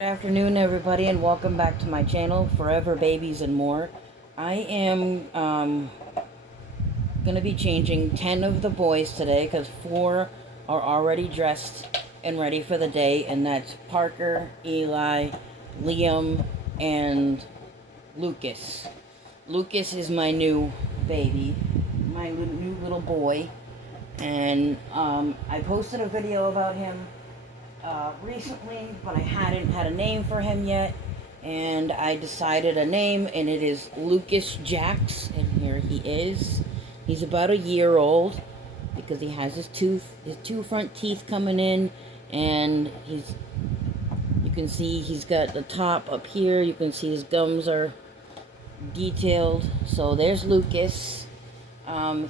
Good afternoon, everybody, and welcome back to my channel, Forever Babies and More. I am going to be changing 10 of the boys today because 4 are already dressed and ready for the day, and that's Parker, Eli, Liam, and Lucas. Lucas is my new baby, my new little boy, and I posted a video about him recently, but I hadn't had a name for him yet, and I decided a name, and it is Lucas Jax, and here he is. He's about a year old because he has his two front teeth coming in, and you can see he's got the top up here. You can see his gums are detailed. So there's Lucas.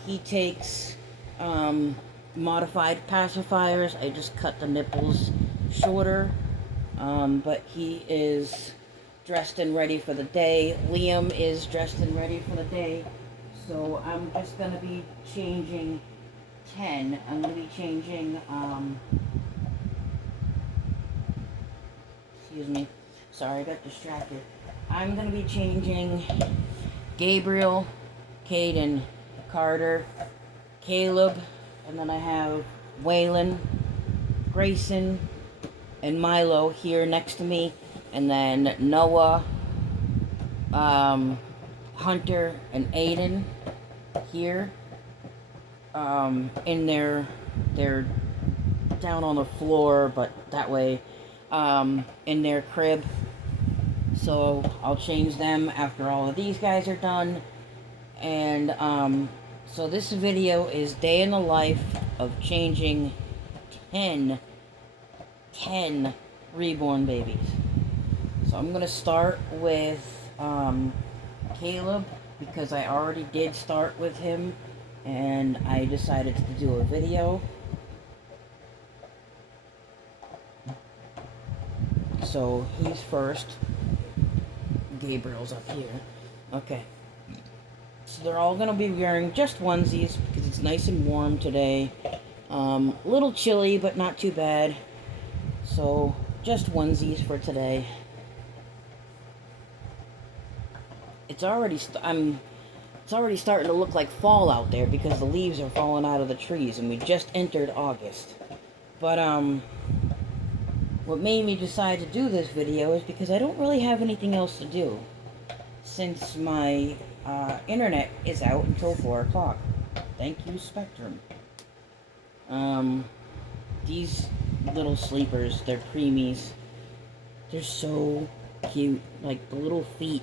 He takes modified pacifiers. I just cut the nipples shorter, but he is dressed and ready for the day. Liam is dressed and ready for the day. So I'm just going to be changing 10. I'm going to be changing, excuse me, sorry, I got distracted. I'm going to be changing Gabriel, Caden, Carter, Caleb, and then I have Waylon, Grayson, and Milo here next to me, and then Noah, Hunter, and Aiden here. In they're down on the floor, but that way, in their crib. So I'll change them after all of these guys are done, and so this video is day in the life of changing 10 reborn babies. So I'm going to start with Caleb because I already did start with him and I decided to do a video. So he's first. Gabriel's up here. Okay. So they're all going to be wearing just onesies because it's nice and warm today. A little chilly, but not too bad. So just onesies for today. It's already starting to look like fall out there because the leaves are falling out of the trees, and we just entered August. But what made me decide to do this video is because I don't really have anything else to do since my internet is out until 4 o'clock. Thank you, Spectrum. These little sleepers, they're preemies. They're so cute. Like, the little feet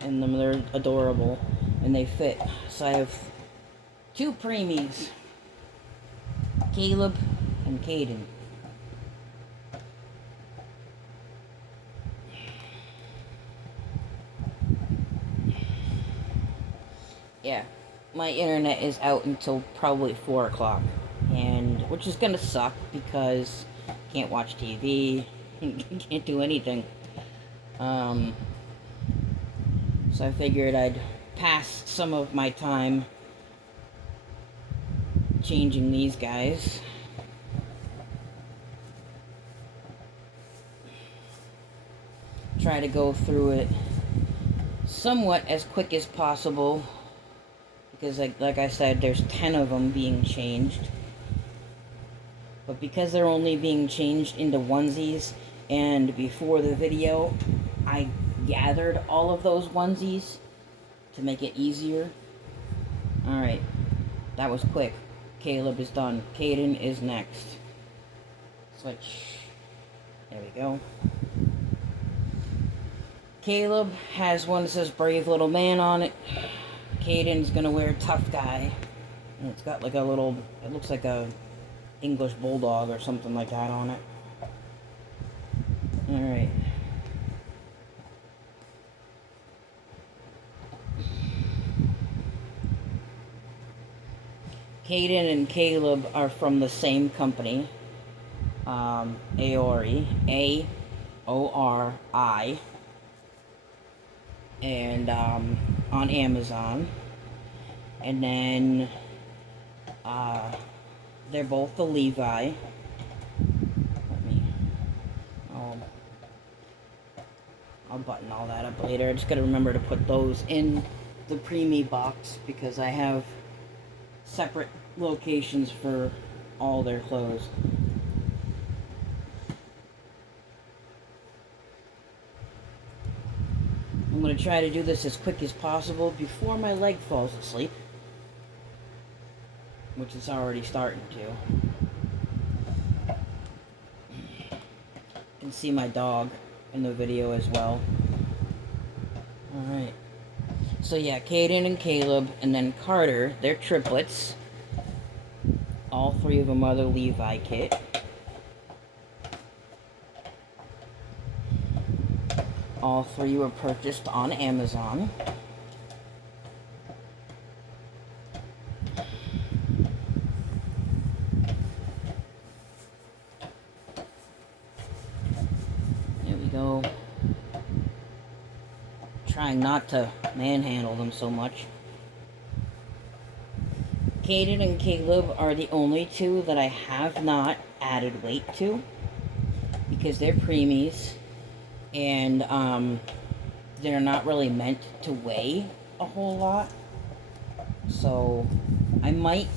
in them, they're adorable. And they fit. So I have 2 preemies. Caleb and Caden. Yeah, my internet is out until probably 4 o'clock, and which is gonna suck because can't watch TV, can't do anything. So I figured I'd pass some of my time changing these guys. Try to go through it somewhat as quick as possible. Because like I said, there's 10 of them being changed. But because they're only being changed into onesies, and before the video, I gathered all of those onesies to make it easier. Alright, that was quick. Caleb is done. Caden is next. Switch. There we go. Caleb has one that says Brave Little Man on it. Caden's gonna wear Tough Guy. And it's got like a little, it looks like a English Bulldog or something like that on it. Alright. Caden and Caleb are from the same company. Aori. A-O-R-I. And on Amazon, and then they're both the Levi. I'll button all that up later. I just gotta remember to put those in the preemie box because I have separate locations for all their clothes. I'm going to try to do this as quick as possible before my leg falls asleep, which it's already starting to. You can see my dog in the video as well. Alright. So yeah, Caden and Caleb, and then Carter, they're triplets. All three of them are the Levi kit. All three were purchased on Amazon. There we go. Trying not to manhandle them so much. Caden and Caleb are the only two that I have not added weight to because they're preemies and they're not really meant to weigh a whole lot. So I might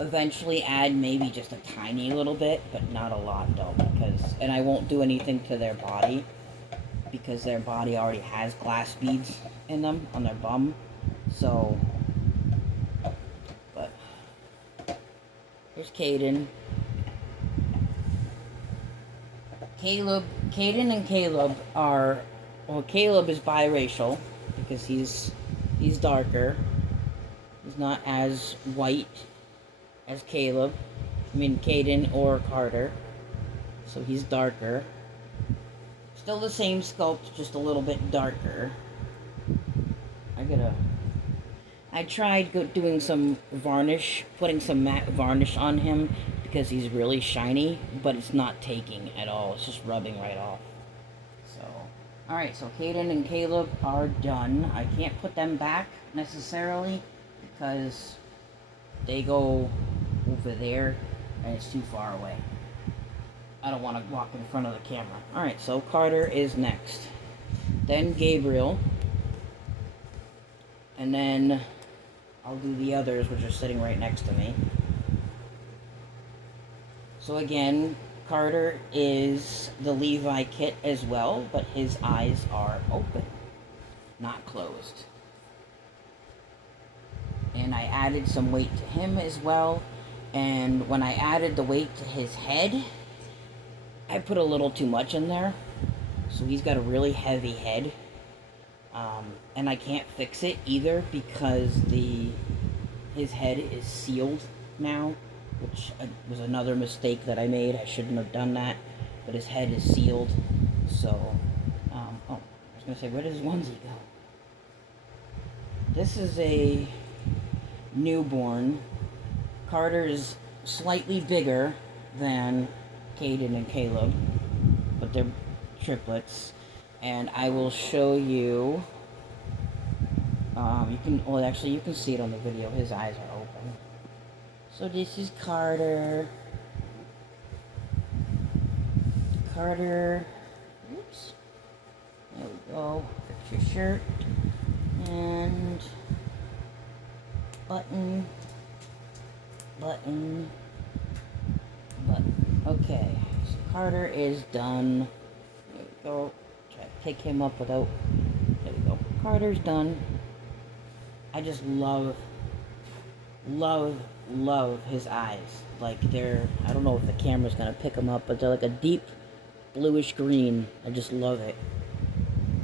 eventually add maybe just a tiny little bit, but not a lot though, and I won't do anything to their body because their body already has glass beads in them on their bum. So, but here's Caden. Caden and Caleb are, well, Caleb is biracial because he's darker. He's not as white as Caden or Carter. So he's darker. Still the same sculpt, just a little bit darker. I tried doing some varnish, putting some matte varnish on him because he's really shiny, but it's not taking at all. It's just rubbing right off. So, alright, so Caden and Caleb are done. I can't put them back necessarily because they go over there and it's too far away. I don't want to walk in front of the camera. Alright, so Carter is next. Then Gabriel. And then I'll do the others, which are sitting right next to me. So again, Carter is the Levi kit as well, but his eyes are open, not closed. And I added some weight to him as well. And when I added the weight to his head, I put a little too much in there. So he's got a really heavy head. And I can't fix it either because his head is sealed now, which was another mistake that I made. I shouldn't have done that, but his head is sealed. So, I was gonna say, where does onesie go? This is a newborn. Carter is slightly bigger than Caden and Caleb, but they're triplets. And I will show you. You can see it on the video. His eyes are open. So this is Carter. Oops. There we go. Fix your shirt. And button. Okay. So Carter is done. There we go. Try to pick him up without. There we go. Carter's done. I just love his eyes. Like I don't know if the camera's gonna pick them up, but they're like a deep bluish green. I just love it.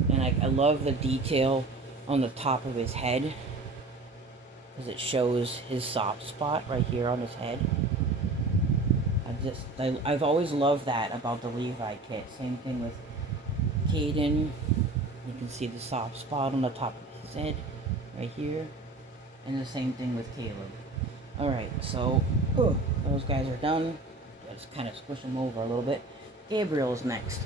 And I love the detail on the top of his head because it shows his soft spot right here on his head. I've always loved that about the Levi kit. Same thing with Caden. You can see the soft spot on the top of his head right here, and the same thing with Caleb. Alright, so those guys are done. Just kind of squish them over a little bit. Gabriel's next.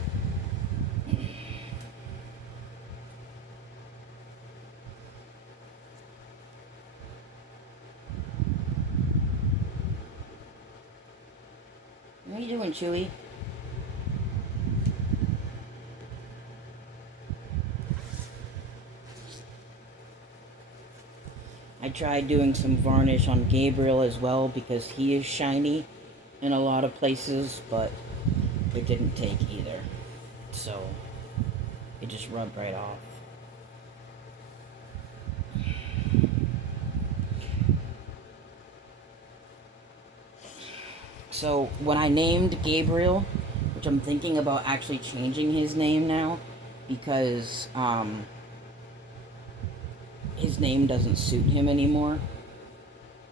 What are you doing, Chewy? I tried doing some varnish on Gabriel as well because he is shiny in a lot of places, but it didn't take either. So it just rubbed right off. So when I named Gabriel, which I'm thinking about actually changing his name now, because his name doesn't suit him anymore.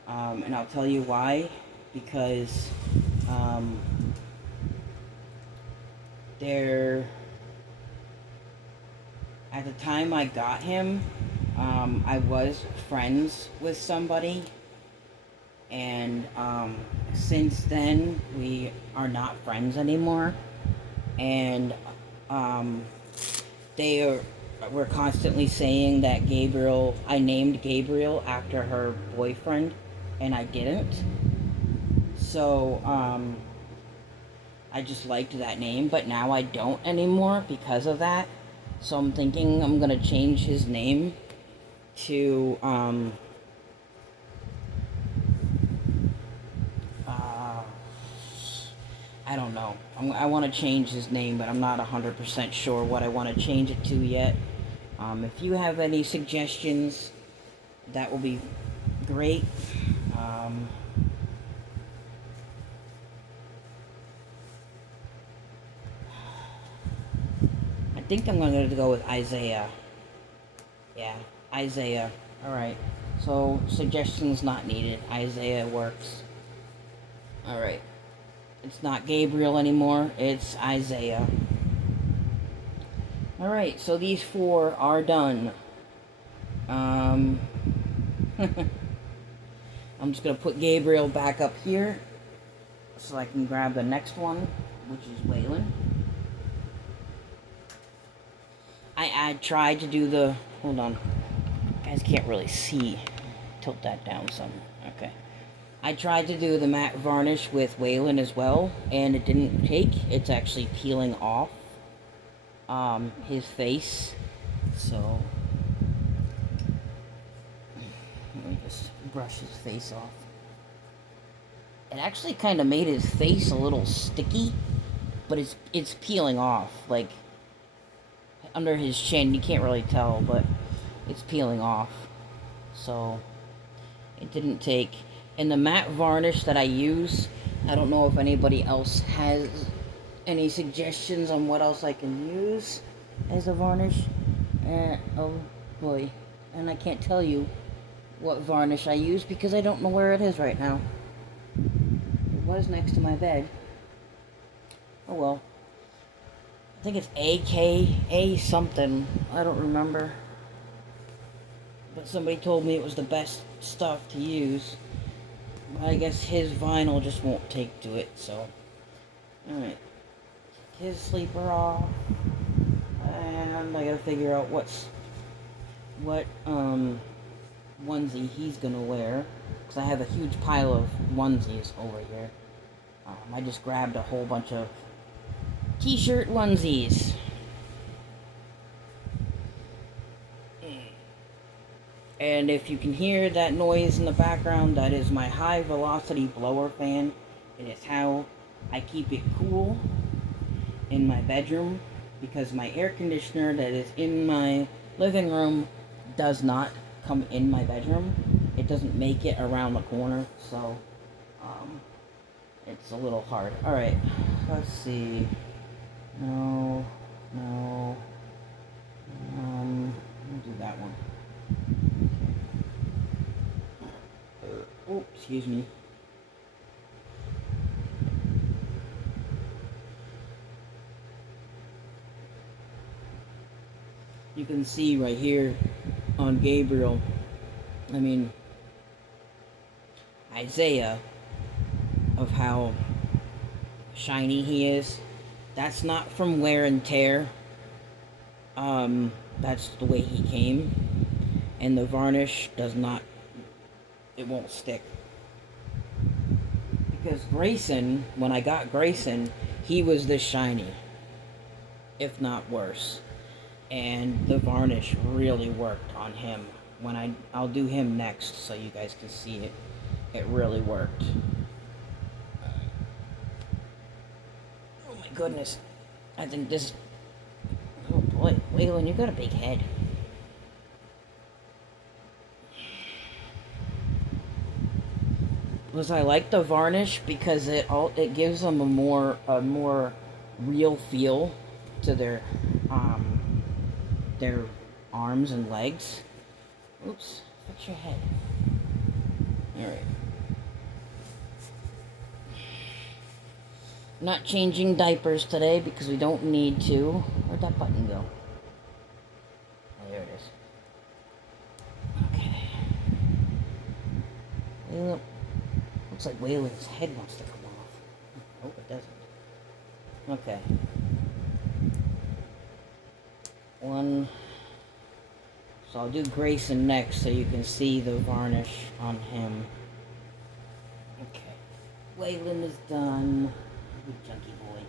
And I'll tell you why. Because there, at the time I got him, I was friends with somebody, and since then we are not friends anymore, and they were constantly saying that I named Gabriel after her boyfriend, and I didn't. So I just liked that name, but now I don't anymore because of that. So I'm thinking I'm gonna change his name to I don't know. I want to change his name, but I'm not 100% sure what I want to change it to yet. If you have any suggestions, that will be great. I think I'm going to go with Isaiah. Yeah, Isaiah. Alright. So, suggestions not needed. Isaiah works. Alright. It's not Gabriel anymore. It's Isaiah. Alright, so these 4 are done. I'm just going to put Gabriel back up here so I can grab the next one, which is Waylon. I tried to do the... Hold on. You guys can't really see. Tilt that down some. Okay. I tried to do the matte varnish with Waylon as well, and it didn't take. It's actually peeling off his face. So... let me just brush his face off. It actually kind of made his face a little sticky, but it's peeling off. Like, under his chin, you can't really tell, but it's peeling off. So, it didn't take. And the matte varnish that I use, I don't know if anybody else has any suggestions on what else I can use as a varnish. Oh boy. And I can't tell you what varnish I use because I don't know where it is right now. It was next to my bed. Oh well. I think it's AKA something. I don't remember. But somebody told me it was the best stuff to use. But I guess his vinyl just won't take to it, so. Alright. Take his sleeper off. And I gotta figure out what onesie he's gonna wear. Because I have a huge pile of onesies over here. I just grabbed a whole bunch of t-shirt onesies. And if you can hear that noise in the background, that is my high velocity blower fan. It is how I keep it cool in my bedroom, because my air conditioner that is in my living room does not come in my bedroom. It doesn't make it around the corner, so it's a little hard. Alright, let's see. No. Let me do that one. Oh, excuse me. You can see right here on Gabriel, I mean, Isaiah, of how shiny he is. That's not from wear and tear. That's the way he came. And the varnish does not, it won't stick. Because Grayson, when I got Grayson, he was this shiny, if not worse. And the varnish really worked on him when I'll do him next so you guys can see it. It really worked. Oh my goodness. I think this... Oh boy, Waylon, you got a big head. Was I like the varnish because it gives them a more real feel to their arms and legs. Oops, fix your head. All right. Not changing diapers today because we don't need to. Where'd that button go? Oh, there it is. Okay. Well, looks like Waylon's head wants to come off. Nope, it doesn't. Okay. One. So I'll do Grayson next so you can see the varnish on him. Okay. Waylon is done. Good chunky boy.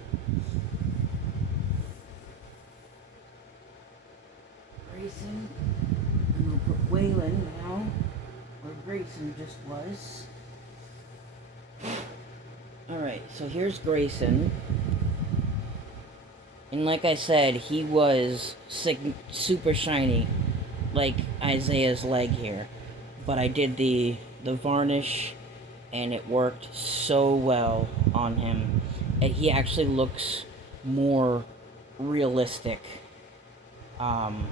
Grayson. And we'll put Waylon now where Grayson just was. Alright, so here's Grayson. And like I said, he was super shiny, like Isaiah's leg here. But I did the varnish, and it worked so well on him. And he actually looks more realistic. And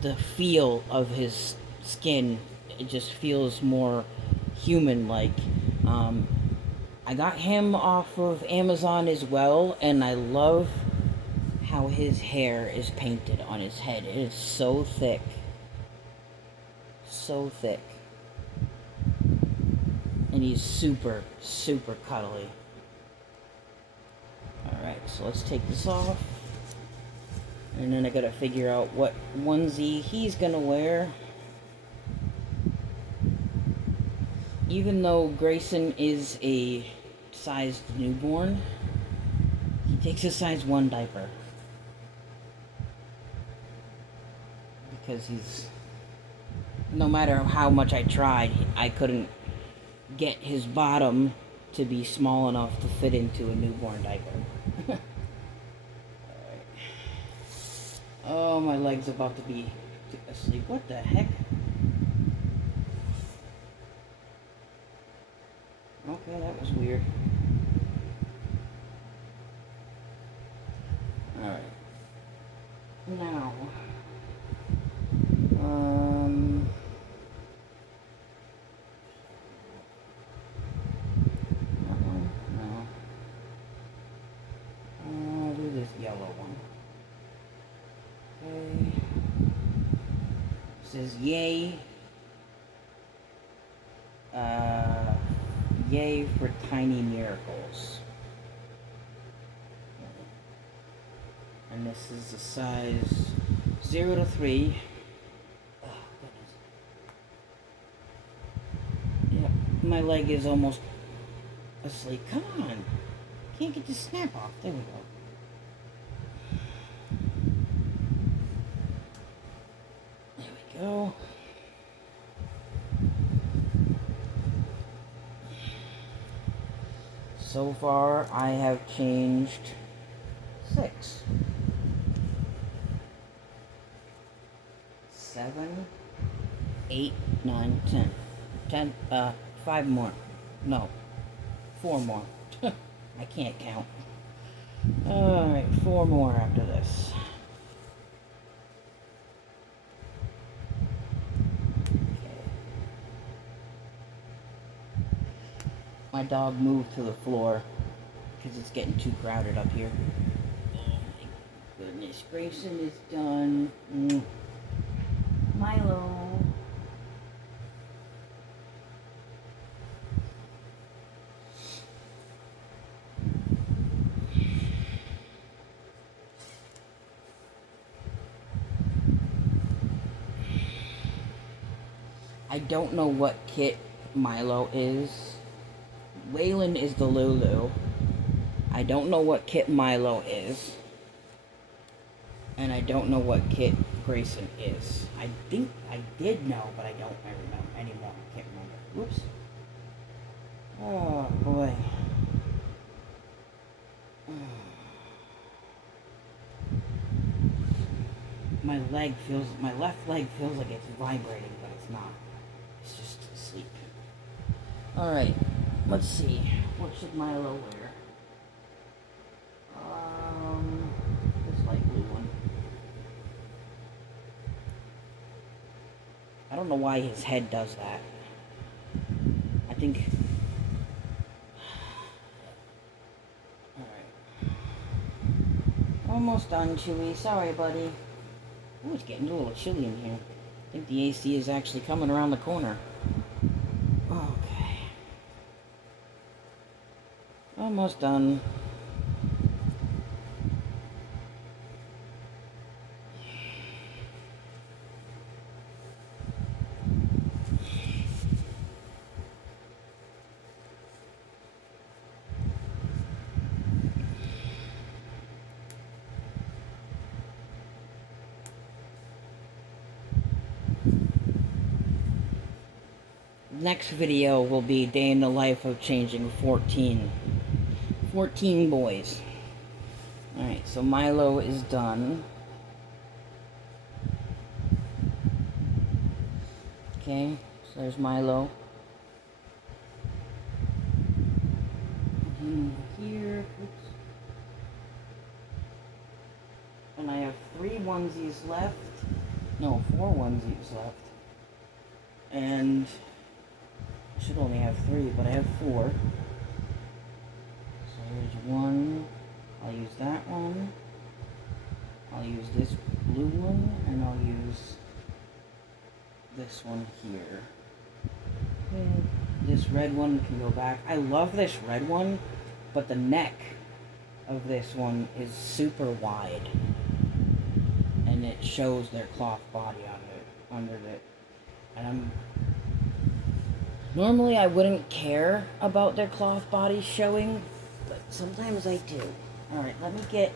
the feel of his skin, it just feels more human-like. I got him off of Amazon as well, and I love how his hair is painted on his head. It is so thick. So thick. And he's super, super cuddly. Alright, so let's take this off. And then I gotta figure out what onesie he's gonna wear. Even though Grayson is a sized newborn, he takes a size 1 diaper. Because no matter how much I tried, I couldn't get his bottom to be small enough to fit into a newborn diaper. Alright. Oh, my leg's about to be asleep. What the heck? Okay, that was weird. Alright. Now. No. I'll do this yellow one. Okay. It says yay. Yay for tiny miracles. And this is a size 0 to 3. Oh, goodness. Yep, my leg is almost asleep. Come on. Can't get the snap off. There we go. There we go. So far, I have changed 6, 7, 8, 9, 10. 5 more. No, 4 more. I can't count. Alright, 4 more after this. My dog moved to the floor because it's getting too crowded up here. Oh my goodness, Grayson is done. Milo. I don't know what kit Milo is. Waylon is the Lulu. I don't know what kit Milo is. And I don't know what Kit Grayson is. I think I did know, but I don't remember anymore. I can't remember. Oops. Oh boy. My left leg feels like it's vibrating, but it's not. It's just asleep. Alright, let's see. What should Milo wear? This light blue one. I don't know why his head does that. I think... Alright. Almost done, Chewy. Sorry, buddy. Ooh, it's getting a little chilly in here. I think the AC is actually coming around the corner. Okay. Almost done. Next video will be day in the life of changing 14 boys. Alright, so Milo is done. Okay, so there's Milo. Here, oops. And I have 3 onesies left. No, 4 onesies left. And I should only have 3, but I have 4. So here's 1. I'll use that one. I'll use this blue one, and I'll use this one here. Okay. This red one can go back. I love this red one, but the neck of this one is super wide. And it shows their cloth body under it. And normally I wouldn't care about their cloth body showing, but sometimes I do. Alright, let me get...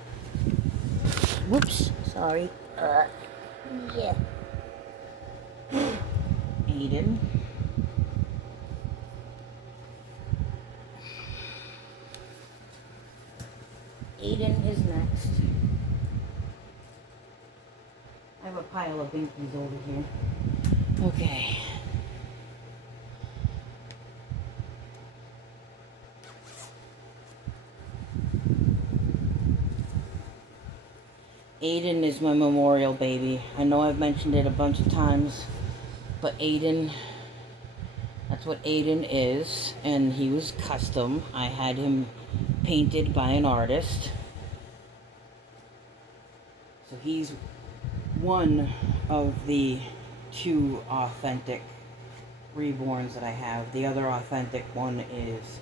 Whoops, sorry. Yeah. Aiden. Aiden is next. I have a pile of binkies over here. Okay. Aiden is my memorial baby. I know I've mentioned it a bunch of times, but Aiden, that's what Aiden is, and he was custom. I had him painted by an artist. So he's one of the 2 authentic reborns that I have. The other authentic one is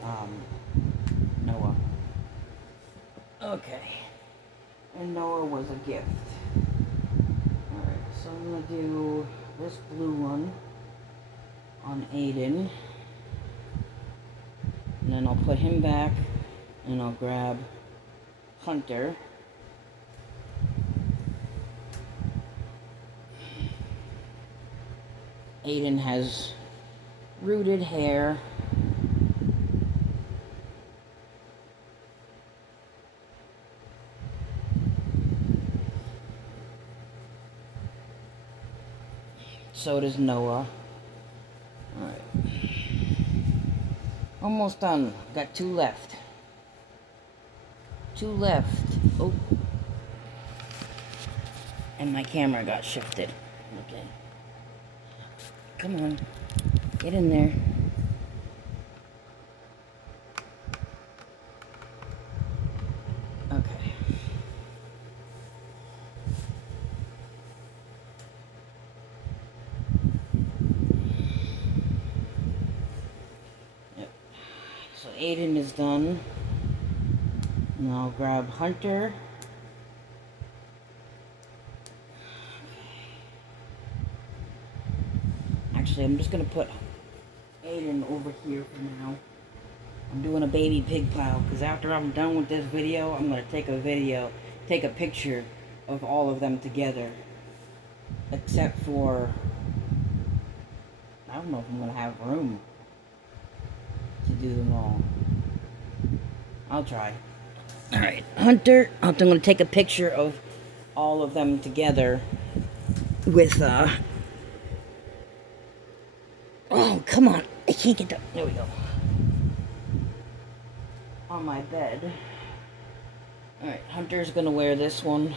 Noah. Okay. And Noah was a gift. Alright, so I'm going to do this blue one on Aiden. And then I'll put him back, and I'll grab Hunter. Aiden has rooted hair. So does Noah. Alright. Almost done. Got 2 left. 2 left. Oh. And my camera got shifted. Okay. Come on. Get in there. Okay. Yep. So Aiden is done. Now I'll grab Hunter. Actually, I'm just going to put Aiden over here for now. I'm doing a baby pig pile because after I'm done with this video, I'm going to take a picture of all of them together. Except for, I don't know if I'm going to have room to do them all. I'll try. Alright, Hunter, I'm going to take a picture of all of them together with, oh, come on. I can't get the, there we go. On my bed. Alright, Hunter's going to wear this one.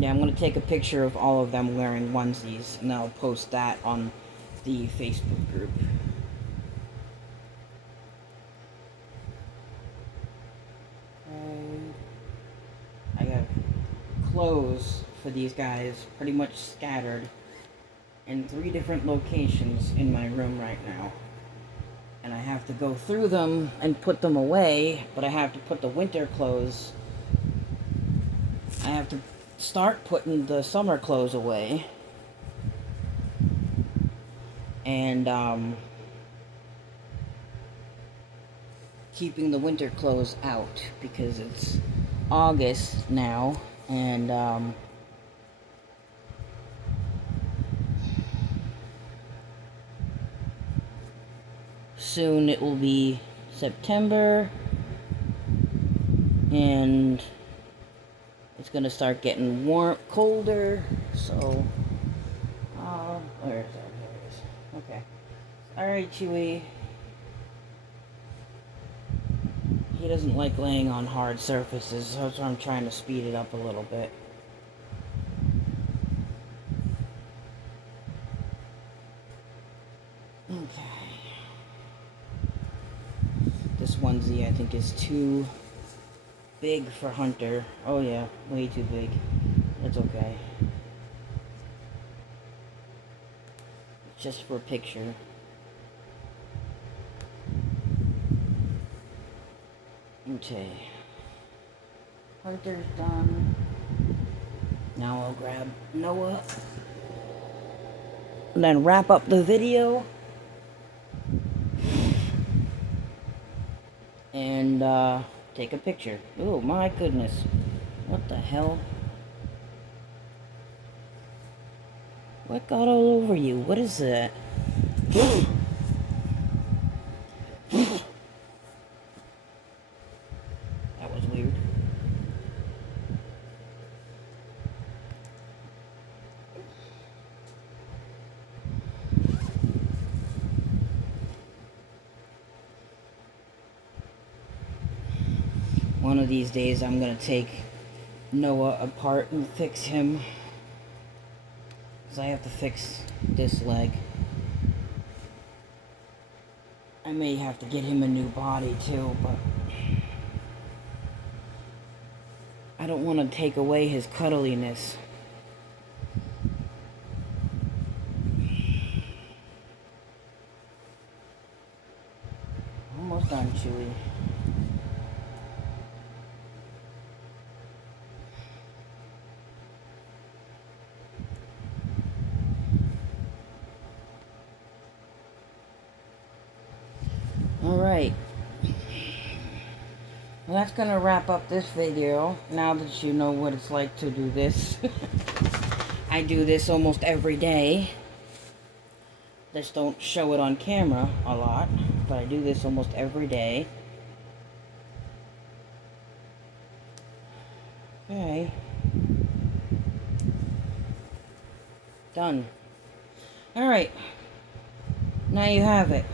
Yeah, I'm going to take a picture of all of them wearing onesies, and I'll post that on the Facebook group. I have clothes for these guys pretty much scattered in 3 different locations in my room right now. And I have to go through them and put them away, but I have to put the winter clothes. I have to start putting the summer clothes away. And, keeping the winter clothes out because it's August now, and, soon it will be September, and it's gonna start getting colder, so, where is that? There it is. Okay. Alright, Chewy. He doesn't like laying on hard surfaces, so that's why I'm trying to speed it up a little bit. Okay. This onesie, I think, is too big for Hunter. Oh yeah, way too big. That's okay. Just for a picture. Okay. Hunter's done. Now I'll grab Noah. And then wrap up the video. And, take a picture. Oh my goodness. What the hell? What got all over you? What is that? That was weird. One of these days I'm gonna take Noah apart and fix him. Because I have to fix this leg. I may have to get him a new body too, but I don't want to take away his cuddliness. Almost done, Chewy. Alright. Well, that's going to wrap up this video, now that you know what it's like to do this. I do this almost every day. Just don't show it on camera a lot, but I do this almost every day. Okay. Done. Alright. Now you have it.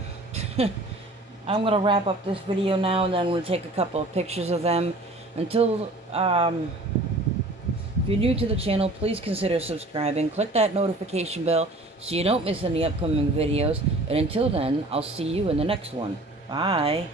I'm going to wrap up this video now, and then I'm going to take a couple of pictures of them. Until, if you're new to the channel, please consider subscribing. Click that notification bell so you don't miss any upcoming videos. And until then, I'll see you in the next one. Bye.